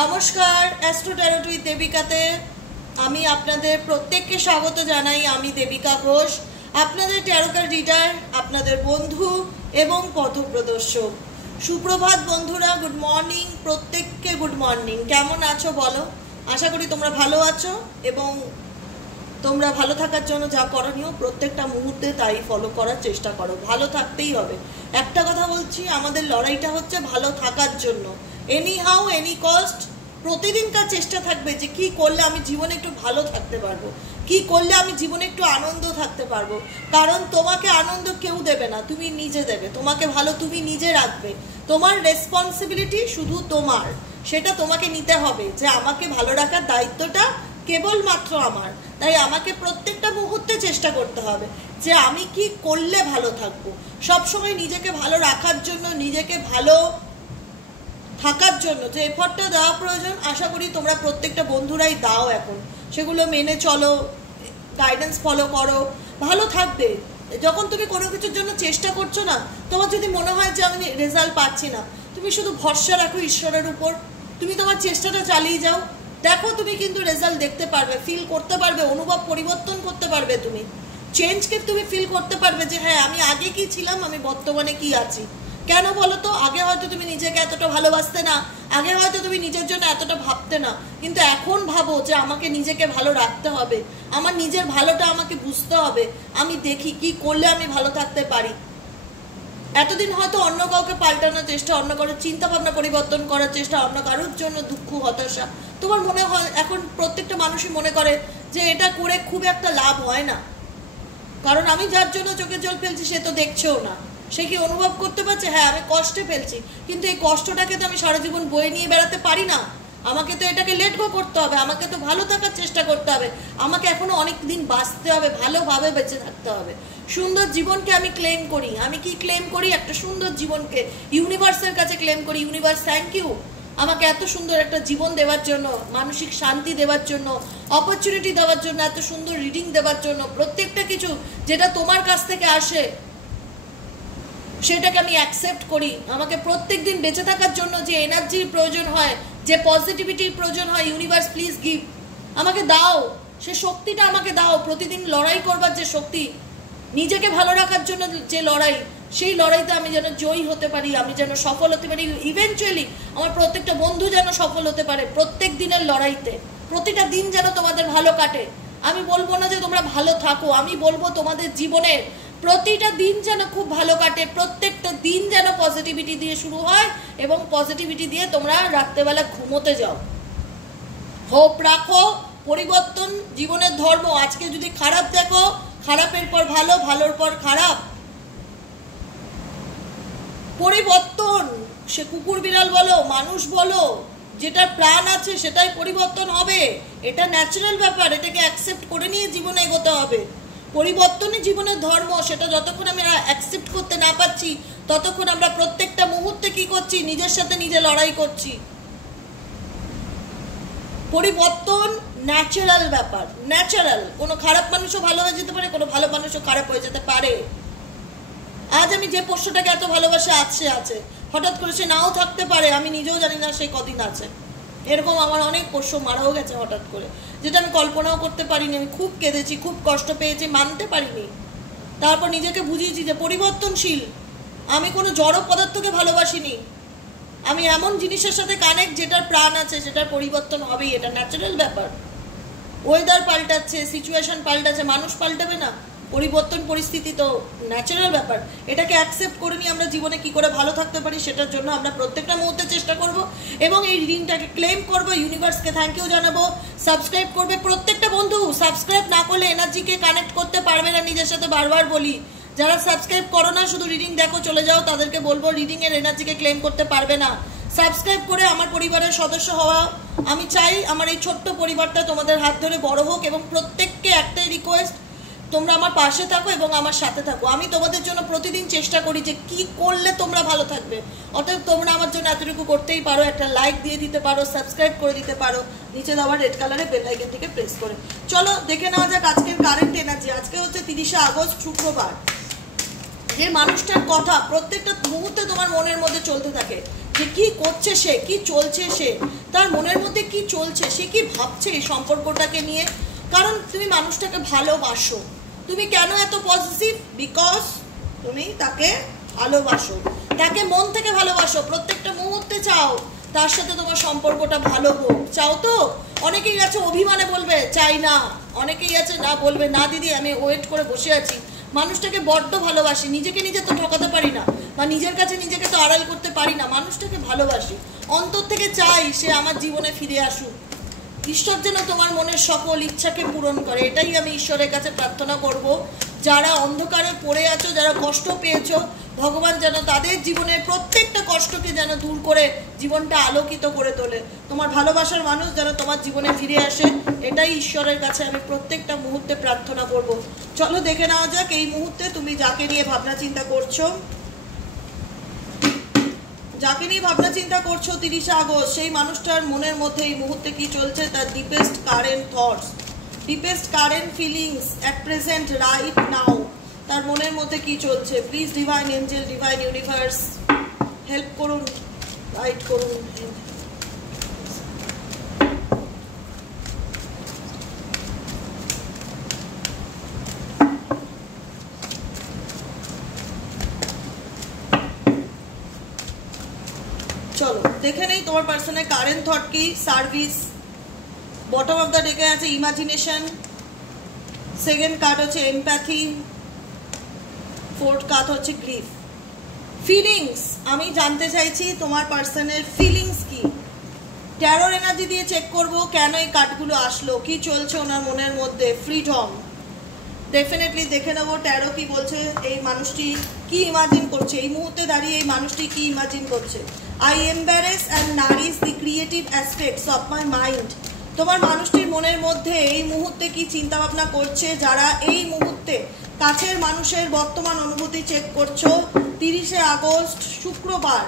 নমস্কার, astro tarot with দেবিকাতে আমি আপনাদের প্রত্যেককে স্বাগত জানাই। আমি দেবিকা ঘোষ, আপনাদের ট্যারোকার রিডার, আপনাদের বন্ধু এবং পথপ্রদর্শক। সুপ্রভাত বন্ধুরা, গুড মর্নিং, প্রত্যেককে গুড মর্নিং। কেমন আছো বলো? আশা করি তোমরা ভালো আছো এবং তোমরা ভালো থাকার জন্য যা করণীয় প্রত্যেকটা মুহূর্তে তাই ফলো করার চেষ্টা করো। ভালো থাকতেই হবে। একটা কথা বলছি, আমাদের লড়াইটা হচ্ছে ভালো থাকার জন্য। এনি হাউ এনি কস্ট প্রতিদিনকার চেষ্টা থাকবে যে কি করলে আমি জীবনে একটু ভালো থাকতে পারবো, কি করলে আমি জীবনে একটু আনন্দ থাকতে পারবো। কারণ তোমাকে আনন্দ কেউ দেবে না, তুমি নিজে দেবে। তোমাকে ভালো তুমি নিজে রাখবে। তোমার রেসপন্সিবিলিটি শুধু তোমার, সেটা তোমাকে নিতে হবে যে আমাকে ভালো রাখার দায়িত্বটা কেবলমাত্র আমার। তাই আমাকে প্রত্যেকটা মুহূর্তে চেষ্টা করতে হবে যে আমি কি করলে ভালো থাকবো। সবসময় নিজেকে ভালো রাখার জন্য, নিজেকে ভালো থাকার জন্য যে এফর্টটা দেওয়া প্রয়োজন, আশা করি তোমরা প্রত্যেকটা বন্ধুরাই দাও। এখন সেগুলো মেনে চলো, গাইডেন্স ফলো করো, ভালো থাকবে। যখন তুমি কোনো কিছুর জন্য চেষ্টা করছো না, তোমার যদি মনে হয় যে আমি রেজাল্ট পাচ্ছি না, তুমি শুধু ভরসা রাখো ঈশ্বরের উপর। তুমি তোমার চেষ্টাটা চালিয়ে যাও, দেখো তুমি কিন্তু রেজাল্ট দেখতে পারবে, ফিল করতে পারবে, অনুভব পরিবর্তন করতে পারবে। তুমি চেঞ্জকে তুমি ফিল করতে পারবে যে হ্যাঁ, আমি আগে কি ছিলাম, আমি বর্তমানে কি আছি। কেন বলো তো? আগে হয়তো তুমি নিজেকে এতটা ভালোবাসতে না, আগে হয়তো তুমি নিজের জন্য এতটা ভাবতে না, কিন্তু এখন ভাবো যে আমাকে নিজেকে ভালো রাখতে হবে, আমার নিজের ভালোটা আমাকে বুঝতে হবে। আমি দেখি কি করলে আমি ভালো থাকতে পারি। এতদিন হয়তো অন্য কাউকে পাল্টানোর চেষ্টা, অন্য কারোর চিন্তা ভাবনা পরিবর্তন করার চেষ্টা, অন্য কারোর জন্য দুঃখ হতাশা, তোমার মনে হয় এখন প্রত্যেকটা মানুষই মনে করে যে এটা করে খুব একটা লাভ হয় না। কারণ আমি যার জন্য চোখের জল ফেলছি সে তো দেখছেও না। সে কি অনুভব করতে পারছে? হ্যাঁ, আমি কষ্টে ফেলছি, কিন্তু এই কষ্টটাকে তো আমি সারা জীবন বয়ে নিয়ে বেড়াতে পারি না। আমাকে তো এটাকে লেট গো করতে হবে, আমাকে তো ভালো থাকার চেষ্টা করতে হবে, আমাকে এখনো অনেক দিন বাঁচতে হবে, ভালোভাবে বেঁচে থাকতে হবে। সুন্দর জীবনকে আমি ক্লেম করি। আমি কি ক্লেম করি? একটা সুন্দর জীবনকে ইউনিভার্সের কাছে ক্লেম করি। ইউনিভার্স, থ্যাংক ইউ আমাকে এত সুন্দর একটা জীবন দেওয়ার জন্য, মানসিক শান্তি দেওয়ার জন্য, অপরচুনিটি দেওয়ার জন্য, এত সুন্দর রিডিং দেওয়ার জন্য। প্রত্যেকটা কিছু যেটা তোমার কাছ থেকে আসে সেটাকে আমি অ্যাকসেপ্ট করি। আমাকে প্রত্যেক দিন বেঁচে থাকার জন্য যে এনার্জির প্রয়োজন হয়, যে পজিটিভিটির প্রয়োজন হয়, ইউনিভার্স প্লিজ গিভ, আমাকে দাও। সে শক্তিটা আমাকে দাও। প্রতিদিন লড়াই করবার যে শক্তি, নিজেকে ভালো রাখার জন্য যে লড়াই, সেই লড়াইতে আমি যেন জয়ী হতে পারি, আমি যেন সফল হতে পারি। ইভেনচুয়ালি আমার প্রত্যেকটা বন্ধু যেন সফল হতে পারে প্রত্যেক দিনের লড়াইতে। প্রতিটা দিন যেন তোমাদের ভালো কাটে। আমি বলবো না যে তোমরা ভালো থাকো, আমি বলবো তোমাদের জীবনের প্রতিটা দিন যেন খুব ভালো কাটে, প্রত্যেকটা দিন যেন পজিটিভিটি দিয়ে শুরু হয় এবং পজিটিভিটি দিয়ে তোমরা রাত্রেবেলা ঘুমোতে যাও। হোপ রাখো, পরিবর্তন জীবনের ধর্ম। আজকে যদি খারাপ দেখো, খারাপের পর ভালো, ভালোর পর খারাপ। পরিবর্তন, সে কুকুর বিড়াল বলো, মানুষ বলো, যেটা প্রাণ আছে সেটাই পরিবর্তন হবে। এটা ন্যাচারাল ব্যাপার, এটাকে অ্যাকসেপ্ট করে নিয়ে জীবনে এগোতে হবে। পরিবর্তনই জীবনের ধর্ম। সেটা যতক্ষণ আমরা অ্যাকসেপ্ট করতে না পারছি, ততক্ষণ আমরা প্রত্যেকটা মুহূর্তে কি করছি? নিজের সাথে নিজে লড়াই করছি। পরিবর্তন ন্যাচারাল ব্যাপার, ন্যাচারাল। কোনো খারাপ মানুষও ভালো হয়ে যেতে পারে, কোনো ভালো মানুষও খারাপ হয়ে যেতে পারে। আজ আমি যে পোষ্যটাকে এত ভালোবাসে আছে, হঠাৎ করে সে নাও থাকতে পারে। আমি নিজেও জানি না সে কদিন আছে। এরকম আমার অনেক পোষ্য মারাও গেছে হঠাৎ করে, যেটা আমি কল্পনাও করতে পারিনি। আমি খুব কেঁদেছি, খুব কষ্ট পেয়েছি, মানতে পারিনি। তারপর নিজেকে বুঝিয়েছি যে পরিবর্তনশীল। আমি কোনো জড় পদার্থকে ভালোবাসিনি। আমি এমন জিনিসের সাথে কানেক্ট যেটার প্রাণ আছে, যেটার পরিবর্তন হবেই। এটা ন্যাচারাল ব্যাপার। ওয়েদার পাল্টাচ্ছে, সিচুয়েশন পাল্টাচ্ছে, মানুষ পাল্টাবে না। পরিবর্তন, পরিস্থিতি তো ন্যাচারাল ব্যাপার। এটাকে অ্যাকসেপ্ট করে নিয়ে আমরা জীবনে কি করে ভালো থাকতে পারি, সেটার জন্য আমরা প্রত্যেকটা মুহূর্তে চেষ্টা করব এবং এই রিডিংটাকে ক্লেম করব। ইউনিভার্সকে থ্যাংক ইউ জানাবো। সাবস্ক্রাইব করবে প্রত্যেকটা বন্ধু। সাবস্ক্রাইব না করলে এনার্জিকে কানেক্ট করতে পারবে না নিজের সাথে। বারবার বলি, যারা সাবস্ক্রাইব করো না, শুধু রিডিং দেখো চলে যাও, তাদেরকে বলবো রিডিং এর এনার্জিকে ক্লেম করতে পারবে না। সাবস্ক্রাইব করে আমার পরিবারের সদস্য হওয়া। আমি চাই আমার এই ছোট্ট পরিবারটা তোমাদের হাত ধরে বড় হোক এবং প্রত্যেককে একটাই রিকোয়েস্ট, তোমরা আমার পাশে থাকো এবং আমার সাথে থাকো। আমি তোমাদের জন্য প্রতিদিন চেষ্টা করি যে কি করলে তোমরা ভালো থাকবে। অতএব তোমরা আমার জন্য এতটুকু করতেই পারো, একটা লাইক দিয়ে দিতে পারো, সাবস্ক্রাইব করে দিতে পারো, নিচে দেওয়া রেড কালারের বেল আইকনটিকে প্রেস করে। চলো দেখে নেওয়া যাক আজকের কারেন্ট এনার্জি। আজকে হচ্ছে 30শে আগস্ট, শুক্রবার। যে মানুষটার কথা প্রত্যেকটা মুহূর্তে তোমার মনের মধ্যে চলতে থাকে, যে কি করছে সে, কি চলছে সে, তার মনের মধ্যে কি চলছে, সে কি ভাবছে এই সম্পর্কটাকে নিয়ে। কারণ তুমি মানুষটাকে ভালোবাসো। তুমি কেন এত পজিটিভ? বিকজ তুমি তাকে ভালোবাসো, তাকে মন থেকে ভালোবাসো, প্রত্যেকটা মুহূর্তে চাও তার সাথে তোমার সম্পর্কটা ভালো হোক। চাও তো? অনেকেই আছে অভিমানে বলবে চাই না, অনেকেই আছে না বলবে না দিদি আমি ওয়েট করে বসে আছি। মানুষটাকে বড্ড ভালোবাসি, নিজেকে নিজে তো ঠকাতে পারি না, বা নিজের কাছে নিজেকে তো আড়াল করতে পারি না, মানুষটাকে ভালোবাসি, অন্তর থেকে চাই সে আমার জীবনে ফিরে আসুক। ঈশ্বর যেন তোমার মনের সকল ইচ্ছাকে পূরণ করে, এটাই আমি ঈশ্বরের কাছে প্রার্থনা করব। যারা অন্ধকারে পড়ে আছো, যারা কষ্ট পেয়েছো, ভগবান যেন তাদের জীবনের প্রত্যেকটা কষ্টকে যেন দূর করে জীবনটা আলোকিত করে তোলে। তোমার ভালোবাসার মানুষ যেন তোমার জীবনে ফিরে আসে, এটাই ঈশ্বরের কাছে আমি প্রত্যেকটা মুহূর্তে প্রার্থনা করব। চলো দেখে নেওয়া যাক এই মুহূর্তে তুমি যাকে নিয়ে ভাবনা চিন্তা করছো, যাকে নিয়ে ভাবনা চিন্তা করছো 30 আগস্ট, সেই মানুষটার মনের মধ্যে এই মুহূর্তে কি চলছে, তার deepest current thoughts, deepest current feelings at present right now, তার মনের মধ্যে কি চলছে। Please divine Angel, divine universe help করুন, গাইড করুন। চলো দেখে নেই তোমার পার্সনের কারেন্ট থট কি। সার্ভিস, বটম অফ দ্য ডেকে আছে ইমাজিনেশন, সেকেন্ড কার্ড হচ্ছে এমপ্যাথি, ফোর্থ কার্ড হচ্ছে গ্রিফ। ফিলিংস, আমি জানতে চাইছি তোমার পার্সনের ফিলিংস কি। ট্যারোর এনার্জি দিয়ে চেক করব কেন এই কার্ডগুলো আসলো, কি চলছে ওনার মনের মধ্যে। ফ্রিডম, ডেফিনেটলি দেখে নেবো ট্যারো কি বলছে, এই মানুষটি কি ইমাজিন করছে এই মুহূর্তে দাঁড়িয়ে, এই মানুষটি কি ইমাজিন করছে। I embrace and nourish the creative aspects of my mind. তোমার মানুষটির মনের মধ্যে এই মুহূর্তে কি চিন্তা ভাবনা করছে। যারা এই মুহূর্তে কাছের মানুষের বর্তমান অনুভূতি চেক করছো 30 আগস্ট শুক্রবার,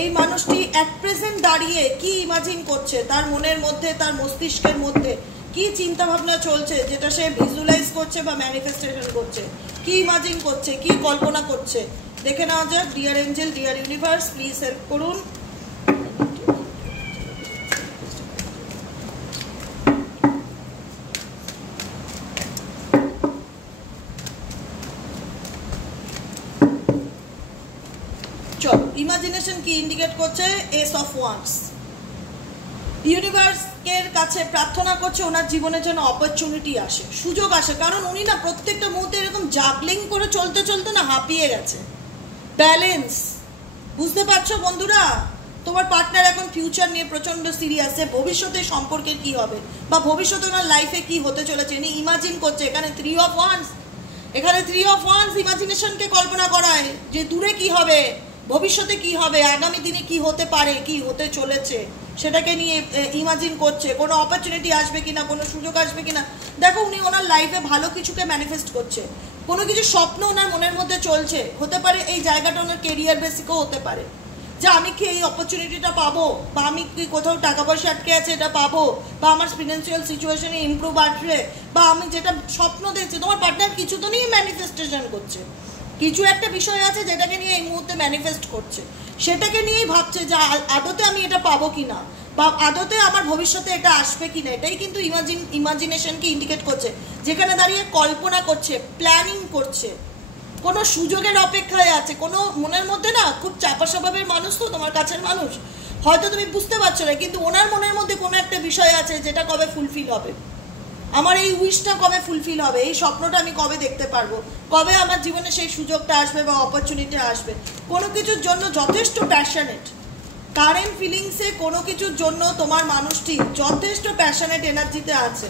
এই মানুষটি অ্যাট প্রেজেন্ট দাঁড়িয়ে কি ইমাজিন করছে, তার মনের মধ্যে, তার মস্তিষ্কের মধ্যে কি চিন্তা ভাবনা চলছে, যেটা সে ভিজুয়ালাইজ করছে বা ম্যানিফেস্টেশন করছে, কি ইমাজিন করছে, কি কল্পনা করছে। দেখে নেওয়া যাক। Dear angel, deer universe please help করুন। চলো ইমাজিনেশন কি ইন্ডিকেট করছে। S of wands. ইউনিভার্সের কাছে প্রার্থনা করছে ওনার জীবনে যেন অপরচুনিটি আসে, সুযোগ আসে। কারণ উনি না প্রত্যেকটা মুহূর্তে এরকম জাগলিং করে চলতে চলতে না হাঁপিয়ে গেছে। ব্যালেন্স, বুঝতে পারছো বন্ধুরা? তোমার পার্টনার এখন ফিউচার নিয়ে প্রচন্ড সিরিয়াস, ভবিষ্যতে সম্পর্কের কি হবে বা ভবিষ্যতে ওনার লাইফে কি হতে চলেছে উনি ইমাজিন করছে। এখানে 3 অফ ওয়ান্স, এখানে 3 অফ ওয়ান্স ইমাজিনেশনকে কল্পনা করায় যে দূরে কি হবে, ভবিষ্যতে কি হবে, আগামী দিনে কি হতে পারে, কি হতে চলেছে, সেটাকে নিয়ে ইমাজিন করছে। কোনো অপরচুনিটি আসবে কিনা, কোনো সুযোগ আসবে কিনা। দেখো উনি ওনার লাইফে ভালো কিছুকে ম্যানিফেস্ট করছে, কোনো কিছু স্বপ্ন ওনার মনের মধ্যে চলছে। হতে পারে এই জায়গাটা ওনার কেরিয়ার বেসিকও হতে পারে, যে আমি কি এই অপরচুনিটিটা পাবো, বা আমি কি কোথাও টাকা পয়সা আটকে আছে এটা পাবো, বা আমার ফিনান্সিয়াল সিচুয়েশনে ইমপ্রুভ আসবে, বা আমি যেটা স্বপ্ন দেখছি। তোমার পার্টনার কিছু তো নিয়ে ম্যানিফেস্টেশন করছে, কিছু একটা বিষয় আছে যেটাকে নিয়ে এই মুহূর্তে ম্যানিফেস্ট করছে, সেটাকে নিয়েই ভাবছে যে আদতে আমি এটা পাবো কিনা, বা আদতে আমার ভবিষ্যতে এটা আসবে কিনা। এটাই কিন্তু ইমাজিনেশনকে ইন্ডিকেট করছে, যেখানে দাঁড়িয়ে কল্পনা করছে, প্ল্যানিং করছে, কোনো সুযোগের অপেক্ষায় আছে। কোনো মনের মধ্যে না খুব চাপা স্বভাবের মানুষ, তো তোমার কাছের মানুষ, হয়তো তুমি বুঝতে পারছো না, কিন্তু ওনার মনের মধ্যে কোনো একটা বিষয় আছে যেটা কবে ফুলফিল হবে। আমার এই উইশটা কবে ফুলফিল হবে, এই স্বপ্নটা আমি কবে দেখতে পারবো, কবে আমার জীবনে সেই সুযোগটা আসবে বা অপরচুনিটি আসবে। কোনো কিছুর জন্য যথেষ্ট প্যাশনেট, কারেন্ট ফিলিংসে কোনো কিছুর জন্য তোমার মানুষটি যথেষ্ট প্যাশনেট এনার্জিতে আছে।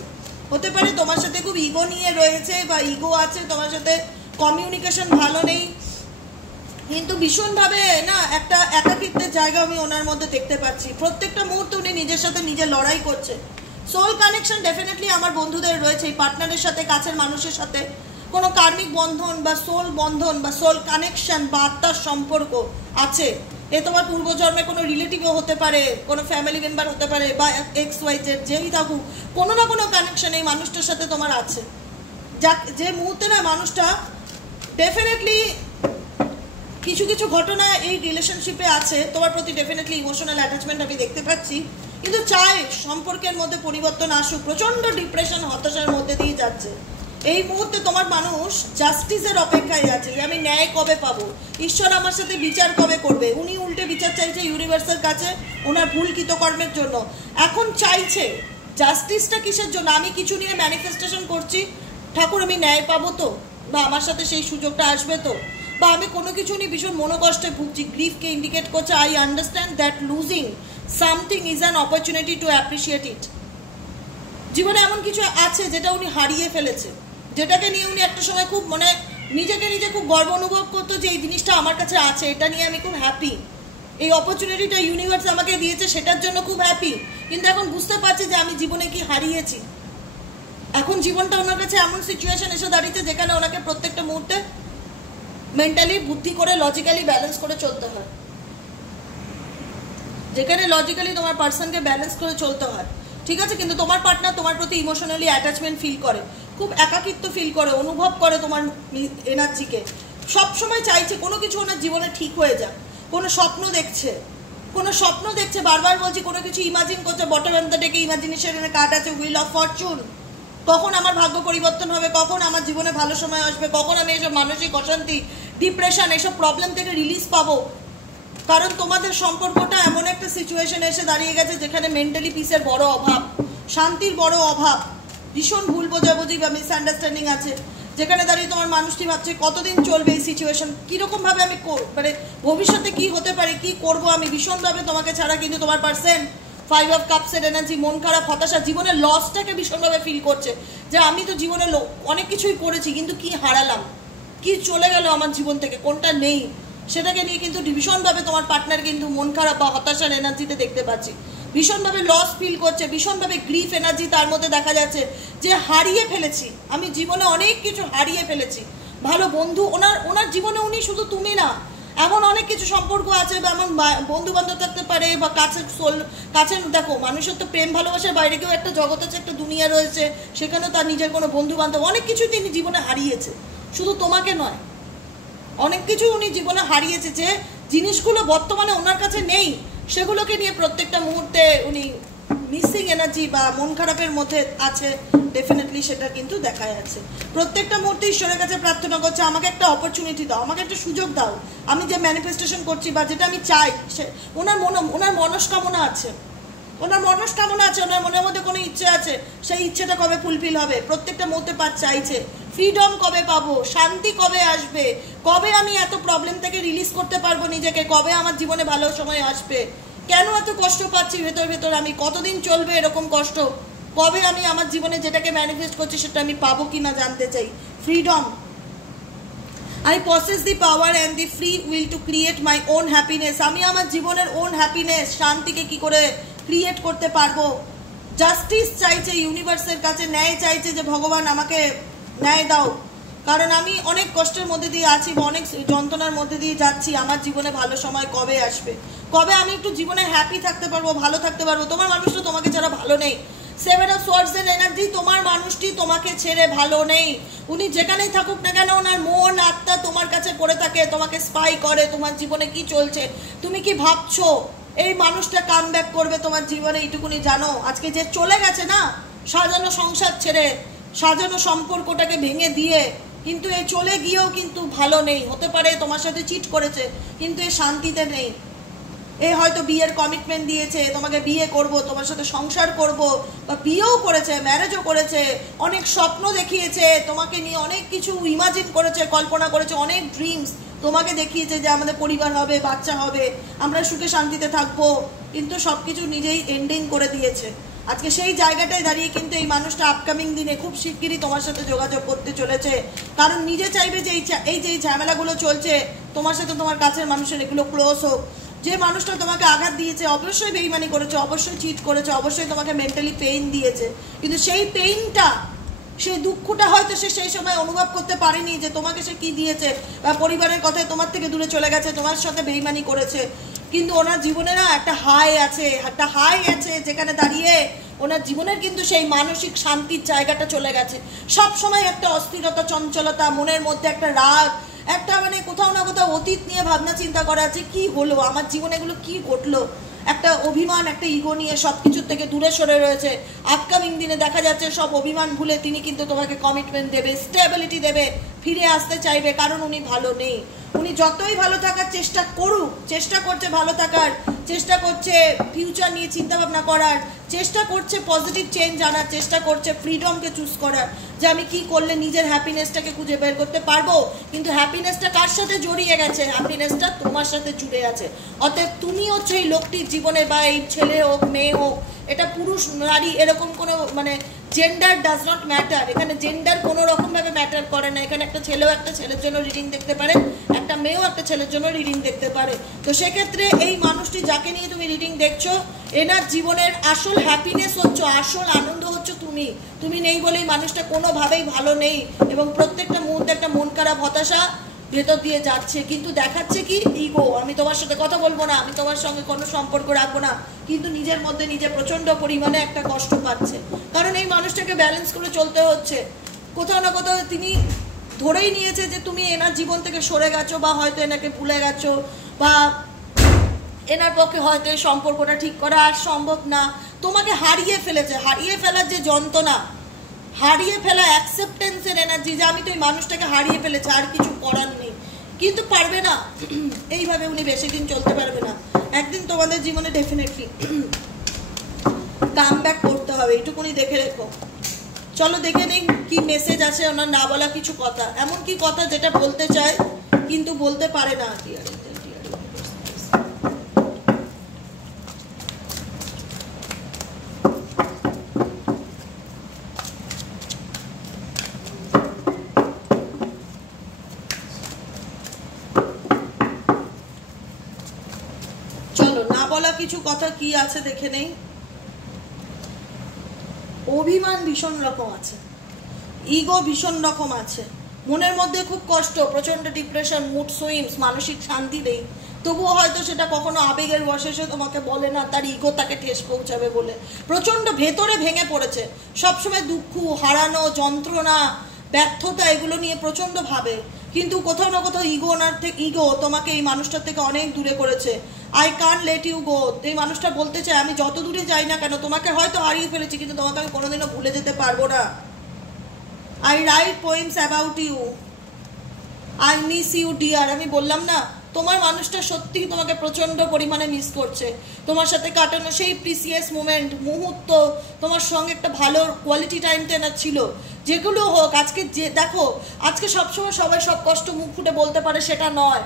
হতে পারে তোমার সাথে খুব ইগো নিয়ে রয়েছে, বা ইগো আছে, তোমার সাথে কমিউনিকেশন ভালো নেই, কিন্তু ভীষণভাবে না একটা একাকিত্বের জায়গা আমি ওনার মধ্যে দেখতে পাচ্ছি। প্রত্যেকটা মুহূর্তে উনি নিজের সাথে নিজে লড়াই করছে। সোল কানেকশন ডেফিনেটলি আমার বন্ধুদের রয়েছে, এই পার্টনারের সাথে, কাছের মানুষের সাথে কোনো কার্মিক বন্ধন বা সোল বন্ধন বা সোল কানেকশন বা আত্মার সম্পর্ক আছে। এ তোমার পূর্বজন্মে কোনো রিলেটিভও হতে পারে, কোনো ফ্যামিলি মেম্বার হতে পারে, বা XYZ যেই থাকুক, কোনো না কোনো কানেকশন এই মানুষটার সাথে তোমার আছে। যে মুহূর্তে না মানুষটা ডেফিনেটলি কিছু কিছু ঘটনা এই রিলেশনশিপে আছে, তোমার প্রতি ডেফিনেটলি ইমোশনাল অ্যাটাচমেন্ট আমি দেখতে পাচ্ছি, কিন্তু চাই সম্পর্কের মধ্যে পরিবর্তন আসুক। প্রচণ্ড ডিপ্রেশন, হতাশার মধ্যে দিয়ে যাচ্ছে এই মুহূর্তে। তোমার মানুষ জাস্টিসের অপেক্ষায় আছে, যে আমি ন্যায় কবে পাবো, ঈশ্বর আমার সাথে বিচার কবে করবে। উনি উল্টে বিচার চাইছে ইউনিভার্সের কাছে ওনার ভুল কৃতকর্মের জন্য। এখন চাইছে জাস্টিসটা কিসের জন্য? আমি কিছু নিয়ে ম্যানিফেস্টেশন করছি, ঠাকুর আমি ন্যায় পাবো তো, বা আমার সাথে সেই সুযোগটা আসবে তো, বা আমি কোনো কিছু নিয়ে ভীষণ মনোকষ্টে ভুগছি। গ্রিফকে ইন্ডিকেট করছে I understand that losing something is an opportunity to appreciate it. জীবনে এমন কিছু আছে যেটা উনি হারিয়ে ফেলেছে, যেটাকে নিয়ে উনি একটা সময় খুব নিজেকে নিজে খুব গর্ব অনুভব করতো যে এই জিনিসটা আমার কাছে আছে, এটা নিয়ে আমি খুব হ্যাপি, এই অপরচুনিটিটা ইউনিভার্স আমাকে দিয়েছে সেটার জন্য খুব হ্যাপি। কিন্তু এখন বুঝতে পারছি যে আমি জীবনে কি হারিয়েছি। এখন জীবনটা ওনার কাছে এমন সিচুয়েশন এসে দাঁড়িয়েছে যেখানে ওনাকে প্রত্যেকটা মুহূর্তে মেন্টালি, বুদ্ধি করে, লজিক্যালি ব্যালেন্স করে চলতে হয়। যেখানে লজিক্যালি তোমার পার্সনকে ব্যালেন্স করে চলতে হয়, ঠিক আছে, কিন্তু তোমার পার্টনার তোমার প্রতি ইমোশনালি অ্যাটাচমেন্ট ফিল করে, খুব একাকিত্ব ফিল করে, অনুভব করে তোমার এনার্জিকে, সবসময় চাইছে কোনো কিছু ওনার জীবনে ঠিক হয়ে যাক। কোনো স্বপ্ন দেখছে, বারবার বলছি, কোনো কিছু ইমাজিন করছে, বটম অফ দ্য ডেকে ইমাজিনেশনের কার্ড আছে, হুইল অফ ফরচুন। কখন আমার ভাগ্য পরিবর্তন হবে, কখন আমার জীবনে ভালো সময় আসবে, কখন আমি এসব মানসিক অশান্তি, ডিপ্রেশন, এসব প্রবলেম থেকে রিলিজ পাবো। কারণ তোমাদের সম্পর্কটা এমন একটা সিচুয়েশনে এসে দাঁড়িয়ে গেছে যেখানে মেন্টালি পিসের বড় অভাব, শান্তির বড় অভাব, ভীষণ ভুল বোঝাবুঝি বা মিসআন্ডারস্ট্যান্ডিং আছে, যেখানে দাঁড়িয়ে তোমার মানুষটি ভাবছে কতদিন চলবে এই সিচুয়েশন, কীরকমভাবে আমি ভবিষ্যতে কি হতে পারে, কি করব আমি, ভীষণভাবে তোমাকে ছাড়া। কিন্তু তোমার পার্সন 5 অফ কাপসের এনার্জি, মন খারাপ, হতাশা, জীবনের লসটাকে ভীষণভাবে ফিল করছে যে আমি তো জীবনে অনেক কিছুই করেছি, কিন্তু কি হারালাম, কি চলে গেল আমার জীবন থেকে, কোনটা নেই, সেটাকে নিয়ে কিন্তু ভীষণভাবে তোমার পার্টনার কিন্তু মন খারাপ বা হতাশার এনার্জিতে দেখতে পাচ্ছি, ভীষণভাবে লস ফিল করছে, ভীষণভাবে গ্রিফ এনার্জি তার মধ্যে দেখা যাচ্ছে যে হারিয়ে ফেলেছি আমি জীবনে, অনেক কিছু হারিয়ে ফেলেছি। ভালো বন্ধু ওনার জীবনে উনি শুধু তুমি না, এমন অনেক কিছু সম্পর্ক আছে, বা এমন বন্ধু বান্ধব থাকতে পারে, বা কাছের দেখো, মানুষের তো প্রেম ভালোবাসার বাইরে কেউ একটা জগৎ আছে, একটা দুনিয়া রয়েছে, সেখানেও তার নিজের কোনো বন্ধু বান্ধব, অনেক কিছুই তিনি জীবনে হারিয়েছে, শুধু তোমাকে নয়, অনেক কিছু উনি জীবনে হারিয়েছে। যে জিনিসগুলো বর্তমানে ওনার কাছে নেই, সেগুলোকে নিয়ে প্রত্যেকটা মুহূর্তে উনি মিসিং এনার্জি বা মন খারাপের মধ্যে আছে, ডেফিনেটলি সেটা কিন্তু দেখা যাচ্ছে। প্রত্যেকটা মুহূর্তে ঈশ্বরের কাছে প্রার্থনা করছে আমাকে একটা অপরচুনিটি দাও, আমাকে একটা সুযোগ দাও, আমি যে ম্যানিফেস্টেশন করছি বা যেটা আমি চাই, ওনার মনস্কামনা আছে, ওনার মনের মধ্যে কোনো ইচ্ছে আছে, সেই ইচ্ছেটা কবে ফুলফিল হবে, প্রত্যেকটা মুহূর্তে চাইছে ফ্রিডম কবে পাবো, শান্তি কবে আসবে, কবে আমি এত প্রবলেম থেকে রিলিজ করতে পারবো নিজেকে, কবে আমার জীবনে ভালো সময় আসবে, কেন এত কষ্ট পাচ্ছি ভেতর, আমি কতদিন চলবে এরকম কষ্ট, কবে আমি আমার জীবনে যেটাকে ম্যানিফেস্ট করছি সেটা আমি পাবো কিনা জানতে চাই। Freedom, I possess the power and the free will to create my own happiness. আমি আমার জীবনের ওন হ্যাপিনেস, শান্তিকে কি করে ক্রিয়েট করতে পারবো। জাস্টিস চাইছে ইউনিভার্সের কাছে, ন্যায় চাইছে যে ভগবান আমাকে ন্যায় দাও, কারণ আমি অনেক কষ্টের মধ্যে দিয়ে আছি বা অনেক যন্ত্রণার মধ্যে দিয়ে যাচ্ছি, আমার জীবনে ভালো সময় কবে আসবে, কবে আমি একটু জীবনে হ্যাপি থাকতে পারবো, ভালো থাকতে পারবো। তোমার মানুষটা তোমাকে ছাড়া ভালো নেই, 7 অফ সোয়ার্ডসের এনার্জি, তোমার মানুষটি তোমাকে ছেড়ে ভালো নেই। উনি যেখানেই থাকুক না কেন, ওনার মন আত্মা তোমার কাছে পড়ে থাকে, তোমাকে স্পাই করে, তোমার জীবনে কি চলছে, তুমি কি ভাবছো, এই মানুষটা কাম ব্যাক করবে তোমার জীবনে, এইটুকুনি জানো। আজকে যে চলে গেছে না, সাজানো সংসার ছেড়ে, সাজানো সম্পর্কটাকে ভেঙে দিয়ে, কিন্তু এই চলে গিয়েও কিন্তু ভালো নেই, হতে পারে তোমার সাথে চিট করেছে, কিন্তু এই শান্তিতে নেই। এ হয়তো বিয়ের কমিটমেন্ট দিয়েছে, তোমাকে বিয়ে করব, তোমার সাথে সংসার করব, বা বিয়েও করেছে, ম্যারেজও করেছে, অনেক স্বপ্ন দেখিয়েছে তোমাকে নিয়ে, অনেক কিছু ইমাজিন করেছে, কল্পনা করেছে, অনেক ড্রিমস তোমাকে দেখিয়েছে যে আমাদের পরিবার হবে, বাচ্চা হবে, আমরা সুখে শান্তিতে থাকবো, কিন্তু সব কিছু নিজেই এন্ডিং করে দিয়েছে। আজকে সেই জায়গাটায় দাঁড়িয়ে কিন্তু এই মানুষটা আপকামিং দিনে খুব শিগগিরই তোমার সাথে যোগাযোগ করতে চলেছে, কারণ নিজে চাইবে যে এই যে ঝামেলাগুলো চলছে তোমার সাথে, তোমার কাছের মানুষের এগুলো ক্লোজ হোক। যে মানুষটা তোমাকে আঘাত দিয়েছে, অবশ্যই বেইমানি করেছে, অবশ্যই চিট করেছে, অবশ্যই তোমাকে মেন্টালি পেইন দিয়েছে, কিন্তু সেই পেইনটা, সেই দুঃখটা হয়তো সে সেই সময় অনুভব করতে পারেনি যে তোমাকে সে কি দিয়েছে, বা পরিবারের কথায় তোমার থেকে দূরে চলে গেছে, তোমার সাথে বেইমানি করেছে, কিন্তু ওনার জীবনে না একটা হাই আছে, যেখানে দাঁড়িয়ে ওনার জীবনের কিন্তু সেই মানসিক শান্তির জায়গাটা চলে গেছে। সব সময় একটা অস্থিরতা, চঞ্চলতা, মনের মধ্যে একটা রাগ, একটা মানে কোথাও না কোথাও অতীত নিয়ে ভাবনা চিন্তা করা, যে কি হলো আমার জীবনে, এগুলো কি ঘটলো, একটা অভিমান, একটা ইগো নিয়ে সব কিছুর থেকে দূরে সরে রয়েছে। আপকামিং দিনে দেখা যাচ্ছে সব অভিমান ভুলে তিনি কিন্তু তোমাকে কমিটমেন্ট দেবে, স্টেবিলিটি দেবে, ফিরে আসতে চাইবে, কারণ উনি ভালো নেই। উনি যতই ভালো থাকার চেষ্টা করুক, চেষ্টা করছে ভালো থাকার, চেষ্টা করছে ফিউচার নিয়ে চিন্তা ভাবনা করার, চেষ্টা করছে পজিটিভ চেঞ্জ আনার, চেষ্টা করছে ফ্রিডমকে চুজ করার, যে আমি কি করলে নিজের হ্যাপিনেসটাকে খুঁজে বের করতে পারবো। কিন্তু হ্যাপিনেসটা কার সাথে জড়িয়ে গেছে? হ্যাপিনেসটা তোমার সাথে জুড়ে আছে। অতএব তুমি হচ্ছে এই লোকটির জীবনে, বা এই ছেলে হোক মেয়ে হোক, এটা পুরুষ নারী এরকম কোনো মানে জেন্ডার ডাজ নট ম্যাটার। এখানে জেন্ডার কোনো রকমভাবে ম্যাটার করে না। এখানে একটা ছেলেও একটা ছেলের জন্য রিডিং দেখতে পারে, একটা মেয়েও একটা ছেলের জন্য রিডিং দেখতে পারে। তো সেক্ষেত্রে এই মানুষটি যাকে নিয়ে তুমি রিডিং দেখছো, এনার জীবনের আসল হ্যাপিনেস হচ্ছে, আসল আনন্দ হচ্ছে তুমি। তুমি নেই বলেই মানুষটা কোনোভাবেই ভালো নেই, এবং প্রত্যেকটা মুহূর্তে একটা মন খারাপ, হতাশা ভেতর দিয়ে যাচ্ছে। কিন্তু দেখাচ্ছে কি? ইগো। আমি তোমার সাথে কথা বলবো না, আমি তোমার সঙ্গে কোনো সম্পর্ক রাখবো না, কিন্তু নিজের মধ্যে নিজে প্রচন্ড পরিমাণে একটা কষ্ট পাচ্ছে, কারণ এই মানুষটাকে ব্যালেন্স করে চলতে হচ্ছে। কোথাও না কোথাও তিনি ধরেই নিয়েছে যে তুমি এনার জীবন থেকে সরে গেছো, বা হয়তো এনাকে ভুলে গেছো, বা এনার পক্ষে হয়তো এই সম্পর্কটা ঠিক করা আর সম্ভব না। তোমাকে হারিয়ে ফেলেছে। হারিয়ে ফেলার যে যন্ত্রণা, হারিয়ে ফেলা অ্যাকসেপ্টেন্সের এনার্জি, যে আমি তো এই মানুষটাকে হারিয়ে ফেলেছি, আর কিছু করার নেই। কিন্তু পারবে না, এইভাবে উনি বেশি দিন চলতে পারবে না। একদিন তোমাদের জীবনে ডেফিনেটলি কাম ব্যাক করতে হবে, এইটুকুনি দেখে রেখো। চলো দেখে নিই কি মেসেজ আছে ওনার না বলা কিছু কথা, এমন কি কথা যেটা বলতে চায় কিন্তু বলতে পারে না। চলো না বলা কিছু কথা কি আছে দেখে নেই। অভিমান ভীষণ রকম আছে, ইগো ভীষণ রকম আছে, মনের মধ্যে খুব কষ্ট, প্রচন্ড ডিপ্রেশন, মুড সুইংস, মানসিক শান্তি নেই। তবুও হয়তো সেটা কখনো আবেগের বশে সে তোমাকে বলে না, তার ইগো তাকে ঠেস পৌঁছাবে বলে প্রচন্ড ভেতরে ভেঙে পড়েছে। সবসময় দুঃখ, হারানো, যন্ত্রণা, ব্যর্থতা এগুলো নিয়ে প্রচন্ড ভাবে, কিন্তু কোথাও না কোথাও ইগো তোমাকে এই মানুষটার থেকে অনেক দূরে করেছে। I can't let you go. এই মানুষটা বলতে চায় আমি যত দূরে যাই না কেন, তোমাকে হয়তো হারিয়ে ফেলেছি, কিন্তু তোমাকে আমি কোনোদিনও ভুলে যেতে পারবো না। I write poems about you, I miss you dear. আমি বললাম না, তোমার মানুষটা সত্যিই তোমাকে প্রচন্ড পরিমাণে মিস করছে। তোমার সাথে কাটানো সেই প্রিসিয়াস মুহূর্ত, তোমার সঙ্গে একটা ভালো কোয়ালিটি টাইম তেনার ছিল, যেগুলো হোক। আজকে যে দেখো, আজকে সবসময় সবাই সব কষ্ট মুখ ফুটে বলতে পারে সেটা নয়,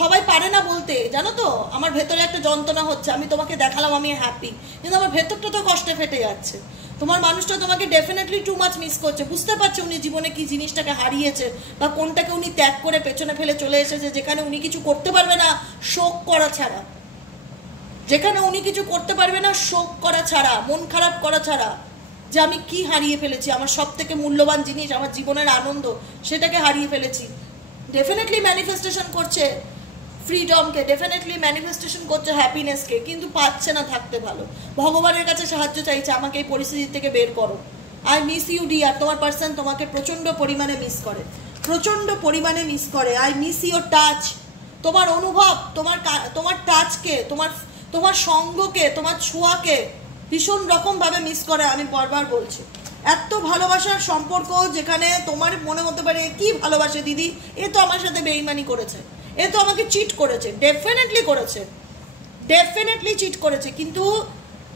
সবাই পারে না বলতে। জানো তো, আমার ভেতরে একটা যন্ত্রণা হচ্ছে, আমি তোমাকে দেখালাম আমি হ্যাপি, কিন্তু আমার ভেতরটা তো কষ্টে ফেটে যাচ্ছে। তোমার মানুষটা তোমাকে ডেফিনেটলি টু মাচ মিস করছে। বুঝতে পারছে উনি জীবনে কি জিনিসটাকে হারিয়েছে, বা কোনটাকে উনি ত্যাগ করে পেছনে ফেলে চলে এসেছে, যেখানে উনি কিছু করতে পারবে না শোক করা ছাড়া, যেখানে উনি কিছু করতে পারবে না শোক করা ছাড়া, মন খারাপ করা ছাড়া, যে আমি কি হারিয়ে ফেলেছি, আমার সব থেকে মূল্যবান জিনিস, আমার জীবনের আনন্দ, সেটাকে হারিয়ে ফেলেছি। ডেফিনেটলি ম্যানিফেস্টেশন করছে ফ্রিডমকে, ডেফিনেটলি ম্যানিফেস্টেশন করছে হ্যাপিনেসকে, কিন্তু পাচ্ছে না থাকতে ভালো। ভগবানের কাছে সাহায্য চাইছে, আমাকে এই পরিস্থিতি থেকে বের করো। I miss you dear. তোমার পার্সন তোমাকে প্রচণ্ড পরিমাণে মিস করে, প্রচণ্ড পরিমাণে মিস করে। I miss your touch. তোমার অনুভব, তোমার টাচকে, তোমার সঙ্গকে, তোমার ছোঁয়াকে ভীষণ রকমভাবে মিস করে। আমি বারবার বলছি, এত ভালোবাসার সম্পর্ক, যেখানে তোমার মনে হতে পারে কি ভালোবাসে দিদি, এ তো আমার সাথে বেইমানি করেছে, এ তো আমাকে চিট করেছে। ডেফিনেটলি করেছে, ডেফিনেটলি চিট করেছে। কিন্তু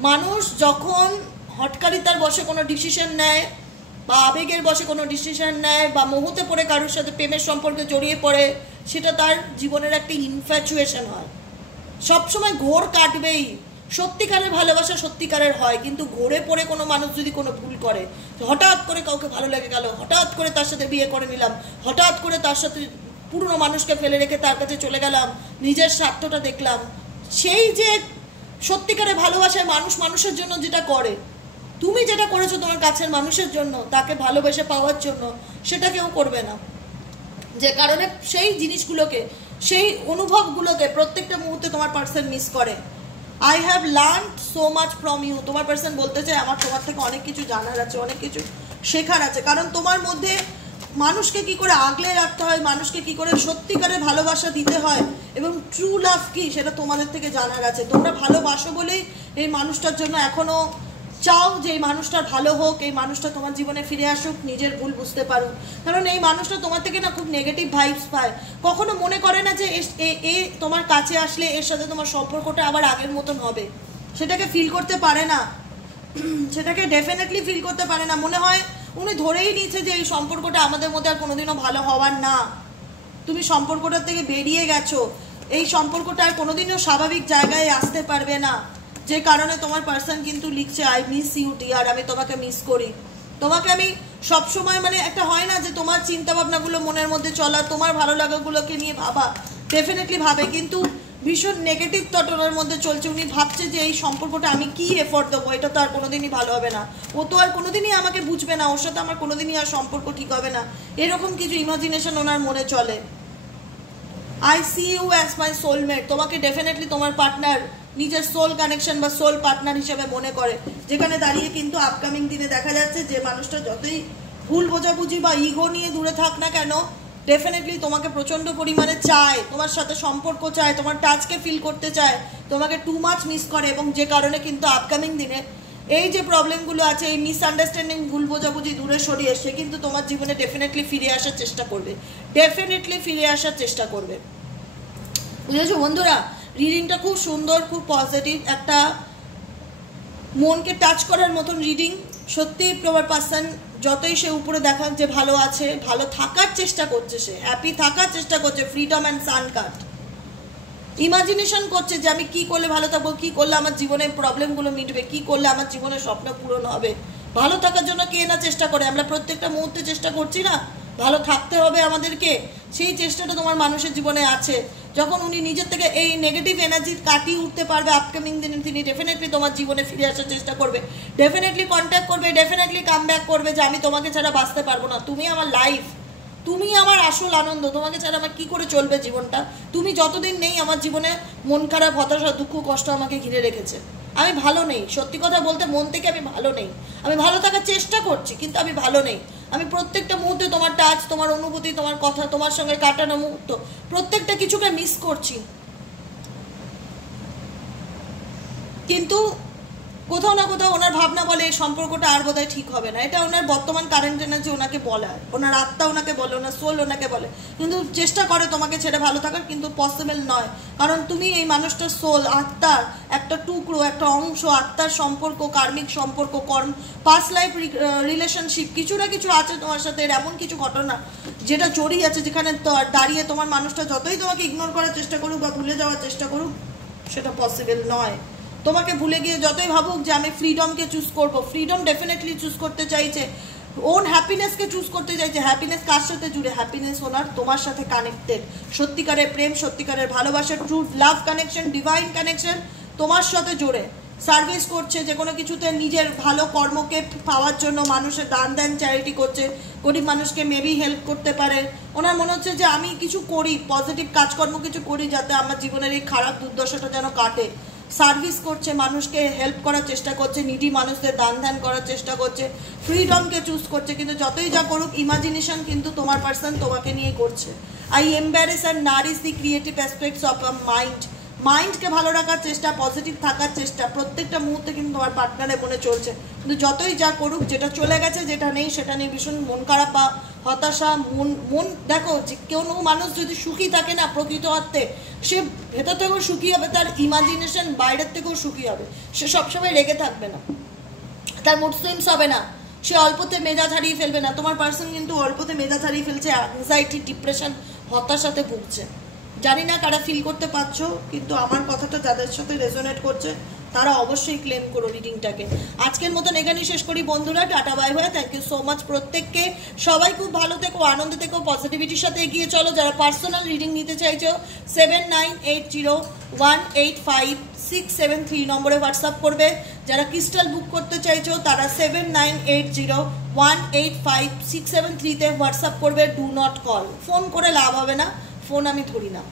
মানুষ যখন হটকারিতার বসে কোনো ডিসিশন নেয়, বা আবেগের বসে কোনো ডিসিশন নেয়, বা মোহতে পড়ে কারোর সাথে প্রেমের সম্পর্কে জড়িয়ে পড়ে, সেটা তার জীবনের একটা ইনফ্যাচুয়েশন হয়। সবসময় ঘোর কাটবেই। সত্যিকারের ভালোবাসা সত্যিকারের হয়, কিন্তু ঘোরে পড়ে কোনো মানুষ যদি কোনো ভুল করে, হঠাৎ করে কাউকে ভালো লেগে গেল, হঠাৎ করে তার সাথে বিয়ে করে নিলাম, হঠাৎ করে তার সাথে পুরনো মানুষকে ফেলে রেখে তার কাছে চলে গেলাম, নিজের স্বার্থটা দেখলাম, সেই যে সত্যিকারের ভালোবাসায় মানুষ মানুষের জন্য যেটা করে, তুমি যেটা করেছো তোমার কাছের মানুষের জন্য, তাকে ভালোবেসে পাওয়ার জন্য, সেটা কেউ করবে না। যে কারণে সেই জিনিসগুলোকে, সেই অনুভবগুলোকে প্রত্যেকটা মুহূর্তে তোমার পার্সন মিস করে। I have learn so much from you. তোমার পার্সন বলতে চাই আমার তোমার থেকে অনেক কিছু জানার আছে, অনেক কিছু শেখার আছে, কারণ তোমার মধ্যে মানুষকে কি করে আগলে রাখতে হয়, মানুষকে কি করে সত্যিকারের ভালোবাসা দিতে হয় এবং ট্রু লাভ কি সেটা তোমাদের থেকে জানার আছে। তোমরা ভালোবাসো বলেই এই মানুষটার জন্য এখনো চাও যে এই মানুষটার ভালো হোক, এই মানুষটা তোমার জীবনে ফিরে আসুক, নিজের ভুল বুঝতে পারো। কারণ এই মানুষটা তোমার থেকে না খুব নেগেটিভ ভাইবস পায়, কখনো মনে করে না যে এ তোমার কাছে আসলে এর সাথে তোমার সম্পর্কটা আবার আগের মতন হবে। সেটাকে ফিল করতে পারে না, সেটাকে ডেফিনেটলি ফিল করতে পারে না। মনে হয় উনি ধরেই নিচ্ছে যে এই সম্পর্কটা আমাদের মধ্যে আর কোনোদিনও ভালো হওয়ার না, তুমি সম্পর্কটার থেকে বেরিয়ে গেছো, এই সম্পর্কটা আর কোনোদিনও স্বাভাবিক জায়গায় আসতে পারবে না। যে কারণে তোমার পার্সন কিন্তু লিখছে আই মিস ইউ ডিয়ার, আমি তোমাকে মিস করি, তোমাকে আমি সবসময়, মানে একটা হয় না যে তোমার চিন্তা ভাবনাগুলো মনের মধ্যে চলা, তোমার ভালো লাগাগুলোকে নিয়ে ভাবা, ডেফিনেটলি ভাবে, কিন্তু ভীষণ নেগেটিভ তটনার মধ্যে চলছে। উনি ভাবছে যে এই সম্পর্কটা আমি কি এফোর্ট দেবো, এটা তো আর কোনোদিনই ভালো হবে না, ও তো আর কোনোদিনই আমাকে বুঝবে না, ওর সাথে আমার কোনোদিনই আর সম্পর্ক ঠিক হবে না, এরকম কিছু ইমাজিনেশন ওনার মনে চলে। I see you as my soulmate, তোমাকে ডেফিনেটলি তোমার পার্টনার নিজের সোল কানেকশন বা সোল পার্টনার হিসেবে মনে করে। যেখানে দাঁড়িয়ে কিন্তু আপকামিং দিনে দেখা যাচ্ছে যে মানুষটা যতই ভুল বোঝাবুঝি বা ইগো নিয়ে দূরে থাক না কেন, ডেফিনেটলি তোমাকে প্রচণ্ড পরিমাণে চায়, তোমার সাথে সম্পর্ক চায়, তোমার টাচকে ফিল করতে চায়, তোমাকে টু মাচ মিস করে, এবং যে কারণে কিন্তু আপকামিং দিনে এই যে প্রবলেমগুলো আছে, এই মিসআন্ডারস্ট্যান্ডিং, ভুল বোঝাবুঝি দূরে সরিয়ে এসে কিন্তু তোমার জীবনে ডেফিনেটলি ফিরে আসার চেষ্টা করবে, ডেফিনেটলি ফিরে আসার চেষ্টা করবে। বুঝেছো বন্ধুরা? রিডিংটা খুব সুন্দর, খুব পজিটিভ, একটা মনকে টাচ করার মতন রিডিং। সত্যি তোমার পার্সন যতই সে উপরে দেখা যে ভালো আছে, ভালো থাকার চেষ্টা করছে, সে হ্যাপি থাকার চেষ্টা করছে, freedom and sun card imagination করছে যে আমি কি করলে ভালো থাকবো, কি করলে আমার জীবনের প্রবলেমগুলো মিটবে, কি করলে আমার জীবনের স্বপ্ন পূরণ হবে। ভালো থাকার জন্য কে না চেষ্টা করে, আমরা প্রত্যেকটা মুহূর্তে চেষ্টা করছি না, ভালো থাকতে হবে আমাদেরকে, সেই চেষ্টাটা তোমার মানুষের জীবনে আছে। যখন উনি নিজের থেকে এই নেগেটিভ এনার্জি কাটিয়ে উঠতে পারবে আপকামিং দিনে, তিনি ডেফিনেটলি তোমার জীবনে ফিরে আসার চেষ্টা করবে, ডেফিনেটলি কন্ট্যাক্ট করবে, ডেফিনেটলি কাম ব্যাক করবে যে আমি তোমাকে ছাড়া বাঁচতে পারবো না, তুমি আমার লাইফ, তুমি আমার আসল আনন্দ, তোমাকে ছাড়া আমার কী করে চলবে জীবনটা, তুমি যতদিন নেই আমার জীবনে মন খারাপ, হতাশা, দুঃখ, কষ্ট আমাকে ঘিরে রেখেছে, আমি ভালো নেই, সত্যি কথা বলতে মন থেকে আমি ভালো নেই, আমি ভালো থাকার চেষ্টা করছি কিন্তু আমি ভালো নেই। আমি প্রত্যেকটা মুহূর্তে তোমার টাচ, তোমার অনুভূতি, তোমার কথা, তোমার সঙ্গে কাটানো মুহূর্ত, প্রত্যেকটা কিছুকে মিস করছি, কিন্তু কোথাও না কোথাও ওনার ভাবনা বলে এই সম্পর্কটা আর বোধহয় ঠিক হবে না। এটা ওনার বর্তমান কারেন্ট এনার্জি ওনাকে বলে, ওনার আত্মা ওনাকে বলে, ওনার সোল ওনাকে বলে, কিন্তু চেষ্টা করে তোমাকে ছেড়ে ভালো থাকার, কিন্তু পসিবল নয়। কারণ তুমি এই মানুষটার সোল, আত্মার একটা টুকরো, একটা অংশ, আত্মার সম্পর্ক, কার্মিক সম্পর্ক, পাস্ট লাইফ রিলেশনশিপ, কিছু না কিছু আছে তোমার সাথে, এমন কিছু ঘটনা যেটা জড়িয়ে আছে, যেখানে দাঁড়িয়ে তোমার মানুষটা যতই তোমাকে ইগনোর করার চেষ্টা করুক বা ভুলে যাওয়ার চেষ্টা করুক, সেটা পসিবল নয়। তোমাকে ভুলে গিয়ে যতই ভাবুক যে আমি ফ্রিডমকে চুজ করবো, ফ্রিডম ডেফিনেটলি চুজ করতে চাইছে, ওন হ্যাপিনেসকে চুজ করতে চাইছে। হ্যাপিনেস কার সাথে জুড়ে? হ্যাপিনেস ওনার তোমার সাথে কানেক্টেড, সত্যিকারের প্রেম, সত্যিকারের ভালোবাসা, true love connection, divine connection তোমার সাথে জুড়ে সার্ভিস করছে, যে কোনো কিছুতে নিজের ভালো কর্মকে পাওয়ার জন্য মানুষের দান দেন, চ্যারিটি করছে, গরিব মানুষকে মেবি হেল্প করতে পারে। ওনার মনে হচ্ছে যে আমি কিছু করি, পজিটিভ কাজকর্ম কিছু করি যাতে আমার জীবনের এই খারাপ দুর্দশাটা যেন কাটে। সার্ভিস করছে, মানুষকে হেল্প করার চেষ্টা করছে, নিডি মানুষদের দান ধ্যান করার চেষ্টা করছে, ফ্রিডমকে চুজ করছে, কিন্তু যতই যা করুক ইমাজিনেশন কিন্তু তোমার পার্সন তোমাকে নিয়ে করছে। I embrace and nourish the creative aspects of a mind, মাইন্ডকে ভালো রাখার চেষ্টা, পজিটিভ থাকার চেষ্টা, প্রত্যেকটা মুহূর্তে কিন্তু তোমার পার্টনারে মনে চলছে, কিন্তু যতই যা করুক, যেটা চলে গেছে, যেটা নেই, সেটা নিয়ে ভীষণ মন খারাপ বা হতাশা, মন দেখো যে কোনো মানুষ যদি সুখী থাকে না প্রকৃত অর্থে, সে ভেতর থেকেও সুখী হবে, তার ইমাজিনেশন বাইরের থেকেও সুখী হবে, সে সবসময় রেগে থাকবে না, তার মুড সুইংস হবে না, সে অল্পতে মেজাজ হারিয়ে ফেলবে না। তোমার পার্সন কিন্তু অল্পতে মেজাজ হারিয়ে ফেলছে, অ্যাংজাইটি, ডিপ্রেশন, হতাশাতে ভুগছে। জানি না কারা ফিল করতে পারছো, কিন্তু আমার কথাটা যাদের সাথে রেজোনেট করছে তারা অবশ্যই ক্লেম করো রিডিংটাকে। আজকের মতন এখানেই শেষ করি বন্ধুরা, tata bye bye, thank you so much প্রত্যেককে। সবাই খুব ভালো থেকো, আনন্দে থেকো, পজিটিভিটির সাথে এগিয়ে চলো। যারা পার্সোনাল রিডিং নিতে চাইছো 7980185673 নম্বরে হোয়াটসঅ্যাপ করবে। যারা ক্রিস্টাল বুক করতে চাইছো তারা 7980185673 হোয়াটসঅ্যাপ করবে। ডু নট কল, ফোন করে লাভ হবে না, ফোন আমি ধরি না।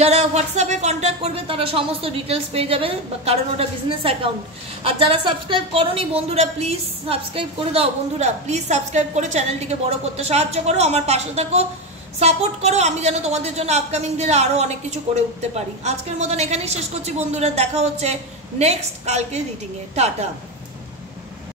যারা হোয়াটসঅ্যাপে কন্ট্যাক্ট করবে তারা সমস্ত ডিটেলস পেয়ে যাবে, কারণ ওটা বিজনেস অ্যাকাউন্ট। আর যারা সাবস্ক্রাইব করোনি বন্ধুরা, প্লিজ সাবস্ক্রাইব করে দাও বন্ধুরা, প্লিজ সাবস্ক্রাইব করে চ্যানেলটিকে বড় করতে সাহায্য করো, আমার পাশে থাকো, সাপোর্ট করো, আমি যেন তোমাদের জন্য আপকামিং দিনে আরও অনেক কিছু করে উঠতে পারি। আজকের মতন এখানেই শেষ করছি বন্ধুরা, দেখা হচ্ছে নেক্সট কালকে রিডিংয়ে। টাটা।